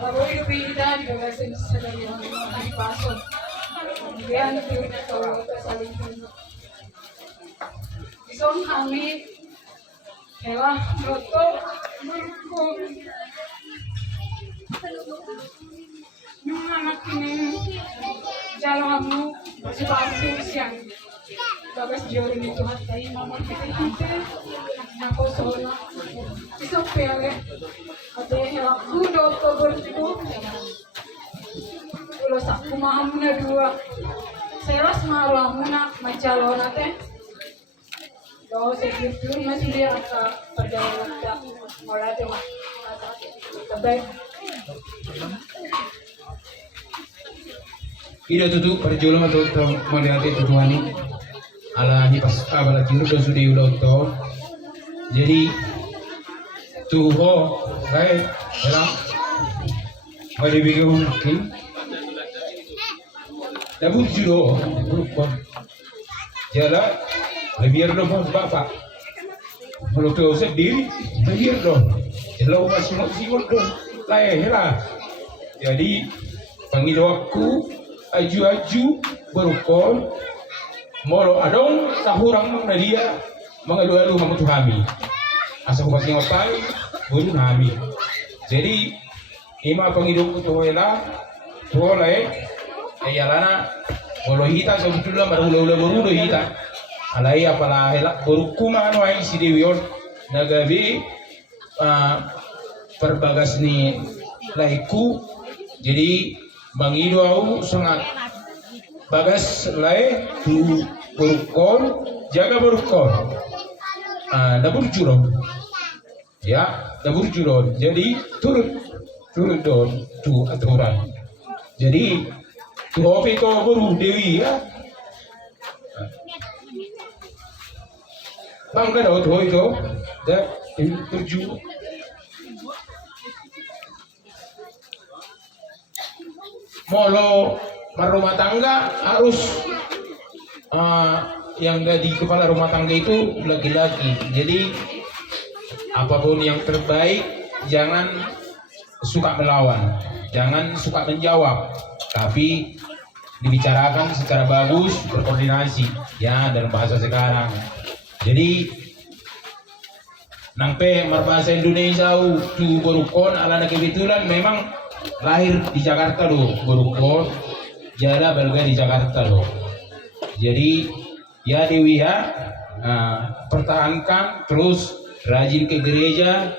Bago inupitan, gagasin sa dalawang mga pasok. Kaya nagpilin na ito sa lingkod. Isang kami, ewa, roto, yung anak ini, jalan kamu, masih pasir siang. Bagas jorin itu hatai mama kita nako sola. Isang pele, ate ewa kudo to bertiku. Ulo sa kumaham na dua. Seras malam na macalon ate. Kalau segitu masih dia akan perjalanan tak mulai tu mah. Terbaik. Ida tutu perjuangan atau melihat tujuan ini ala ni pas abala jiru dan sudah udah to. Jadi tuh baik dalam mari bikin mungkin. Namun juro berupa jalan biar dong bapak. Kalau tuh sendiri biar dong. Kalau masih dong lah. Jadi panggil aku aju-aju berukol molo adong tahurang mang dia mengalu-alu mamutu kami asa ko pasing opay bulu kami jadi ima pangidong ko tuwela ayalana molo hita sa butula marula-ula barudo hita alai apala helak berukuma ano ay si Dewion nagabi perbagas ni laiku jadi mangido au sangat bagas lai tu berukol jaga berukol dapur jurong ya dapur jurong jadi turut don tu aturan jadi tu hobi to baru dewi ya bangga dah tu itu dah tujuh molo rumah tangga harus yang di kepala rumah tangga itu laki-laki. Jadi apapun yang terbaik jangan suka melawan, jangan suka menjawab, tapi dibicarakan secara bagus, berkoordinasi ya dalam bahasa sekarang. Jadi nangpe berbahasa Indonesia tu berukon ala kebetulan memang lahir di Jakarta loh berukon jala belga di Jakarta loh jadi ya Dewi ya pertahankan terus rajin ke gereja